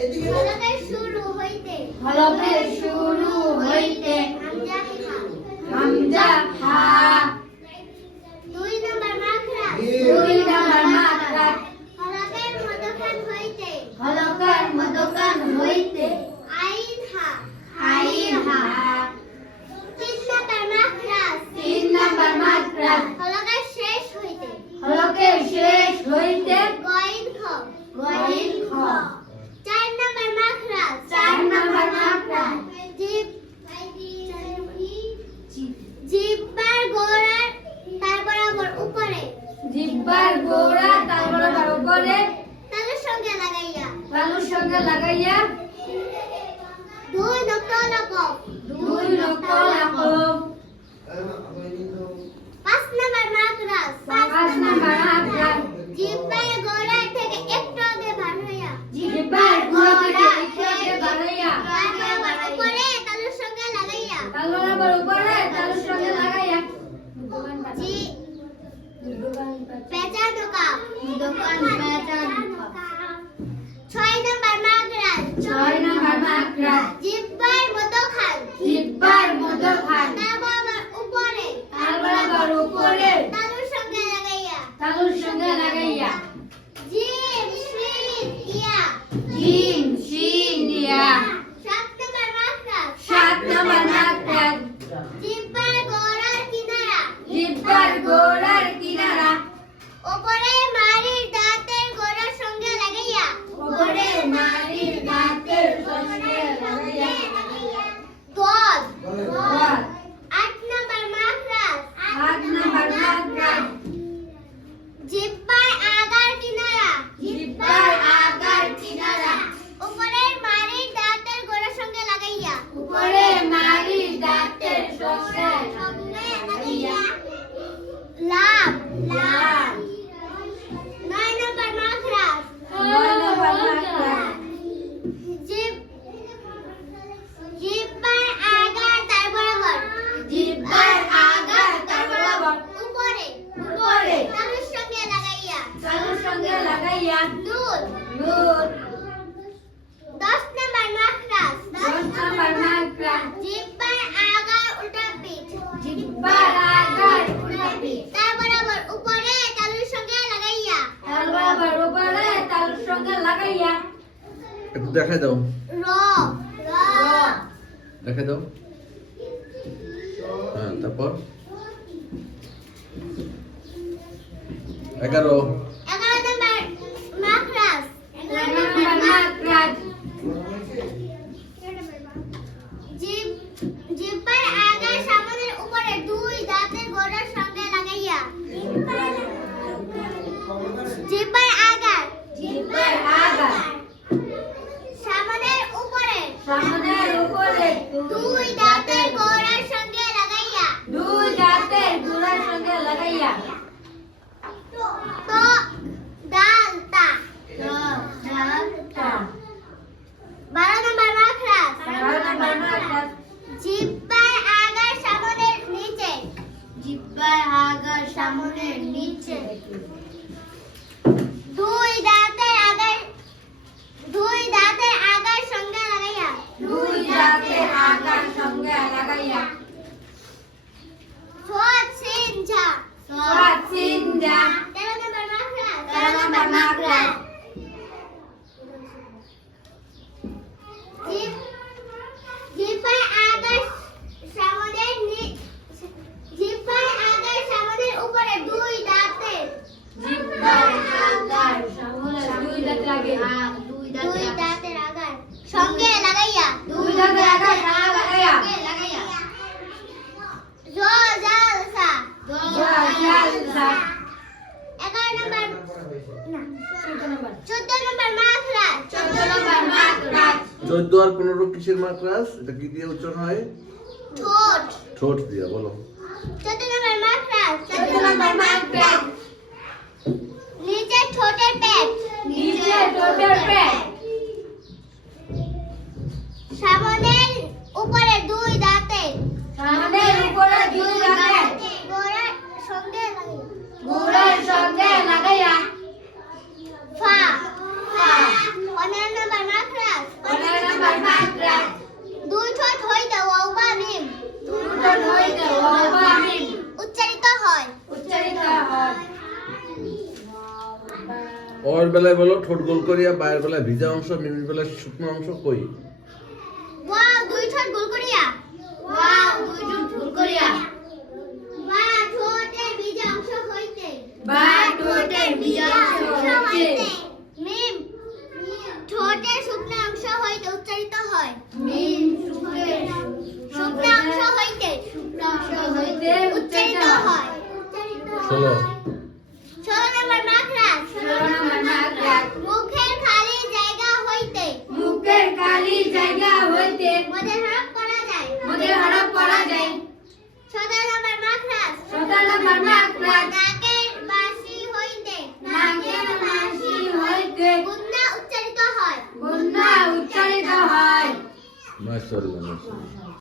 হলকের শুরু হইতে হলকের শুরু হইতে হামজা হা। 2 নম্বর মাখরাজ হলকের মধ্যখান হইতে হলকের মধ্যখান হইতে আইন হা। 3 নম্বর মাখরাজ হলকের শেষ হইতে হলকের শেষ হইতে গইন খ। 4 নম্বর মাখরাজ 4 নম্বর মাখরাজ জিহ্বার গোড়ার তার বরাবর উপরে জিহ্বার গোড়া তার বরাবর উপরে তালুর সঙ্গে লাগাইয়া 2 নকল লাকব 5 নম্বর মাখরাজ জিহ্বার গোড়া থেকে একটু আগে বার হইয়া জিহ্বার গোড়া থেকে একটু আগে বার হইয়া তার বরাবর উপরে তালুর সঙ্গে লাগাইয়া তার বরাবর উপরে তালুর সঙ্গে লাগাইয়া পেঁচানো কাপ দোকান পেঁচানো কাপ। 6 নম্বর মাখরাজ 6 নম্বর মাখরাজ জিহ্বার মধ্যখান জিহ্বার মধ্যখান তার বরাবর উপরে তার বরাবর উপরে তালুর সঙ্গে লাগাইয়া তালুর সঙ্গে লাগাইয়া জিম শিন ইয়া জিম শিন দিয়া 7 নম্বর মাখরাজ 7 নম্বর মাখরাজ জিহ্বার গোড়ার কিনারা জিহ্বার গোড়ার কিনারা উপরে মাড়ির দাঁতের গোড়ার সঙ্গে লাগাইয়া উপরে মাড়ির দাঁতের সঙ্গে লাগাইয়া দদ দদ। 8 নম্বর মাখরাজ 8 নম্বর মাখরাজ জিহ্বার আগার কিনারা জিহ্বার আগার কিনারা উপরে মাড়ির দাঁতের গোড়ার সঙ্গে লাগাইয়া উপরে মাড়ির দাঁতের সঙ্গে লাগাইয়া লাম লাম। 9 নম্বর মাখরাজ 9 নম্বর মাখরাজ জিহ্বার আগার তার বরাবর জিহ্বার আগার তার বরাবর উপরে উপরে তালুর সঙ্গে লাগাইয়া তালুর সঙ্গে লাগাইয়া দুধ দুধ। 10 নম্বর মাখরাজ 10 নম্বর মাখরাজ জিহ্বার আগার উল্টা পিঠ জিহ্বার আগার উল্টা পিঠ তার বরাবর উপরে তালুর সঙ্গে লাগাইয়া তার বরাবর উপরে তালুর সঙ্গে লাগাইয়া একটু দেখাই দাও, র দেখাই দাও। হ্যাঁ, তারপর 11 11 নম্বর মাখরাজ 11 নম্বর মাখরাজ জিহ্বার আগার সামনের উপরে 2 দাঁতের গোড়ার সঙ্গে লাগাইয়া জিহ্বার আগার জিহ্বার আগার সামনের উপরে সামনের উপরে 2 দাঁতের গোড়ার সঙ্গে লাগাইয়া 2 দাঁতের গোড়ার সঙ্গে লাগাইয়া তো ডাল তা ডালটা 12 নম্বর মাখরাজ 12 নম্বর মাখরাজ জিহ্বার আগার সামনের নিচে জিহ্বার আগার সামনের নিচে 2 দাঁতের আগার সঙ্গে লাগাইয়া 2 দাঁতের আগার সঙ্গে লাগাইয়া ছোট সিন ঝা সাচিন্দা 13 নম্বর মাখরাজ 13 নম্বর মাখরাজ জিহ্বার আগার সামনের উপরে 2 দাঁতের জিহ্বার আগার সামনে 2 দাঁত লাগে 2 দাঁতের আগার সঙ্গে লাগাইয়া 2 দাঁতের আগার সঙ্গে লাগাইয়া জালসা জালসা 11 নম্বর না 14 নম্বর মাখরাজ 14 নম্বর মাখরাজ 14 আর 15 কিসের মাখরাজ? এটা কি দিয়ে উচ্চারণ হয়? ঠোঁট ঠোঁট দিয়ে, বলো। 14 নম্বর মাখরাজ 14 নম্বর মাখরাজ নিচে ঠোঁটের পেট নিচে ঠোঁটের পেট সামনের উপরে 2 দাঁতের সামনের উপরে 2 দাঁতের গোড়ার সঙ্গে গোড়ার সঙ্গে লাগাইয়া ফা 15 নম্বর মাখরাজ অর বেলায় বলো ঠোঁট গোল করিয়া, বায়ের বেলায় ভিজা অংশ, মিনির বেলায় শুকনো অংশ কই? ওয়াও দুই ঠোঁট গোল করিয়া। ওয়াও দুই ঠোঁট গোল করিয়া। বা ঠোঁটের ভিজা অংশ হইতে। বা ঠোঁটের ভিজা অংশ হইতে। মিম ঠোঁটের শুকনো অংশ হইতে উচ্চারিত হয়। মিম ঠোঁটের শুকনো অংশ হইতে অংশ হইতে উচ্চারিত হয়। 16 16 নম্বর মাখরাজ। 16 নম্বর মাখরাজ। মুখের খালি জায়গা হইতে মুখের খালি জায়গা হইতে মদের হরফ করা যায়। মদের হরফ পড়া যায়। 17 নম্বর মাখরাজ। 17 নম্বর মাখরাজ। নাকের বাঁশি হইতে নাকের বাঁশি হইতে গুন্না উচ্চারিত হয়। গুন্না উচ্চারিত হয়। মাশাআল্লাহ মাশাআল্লাহ।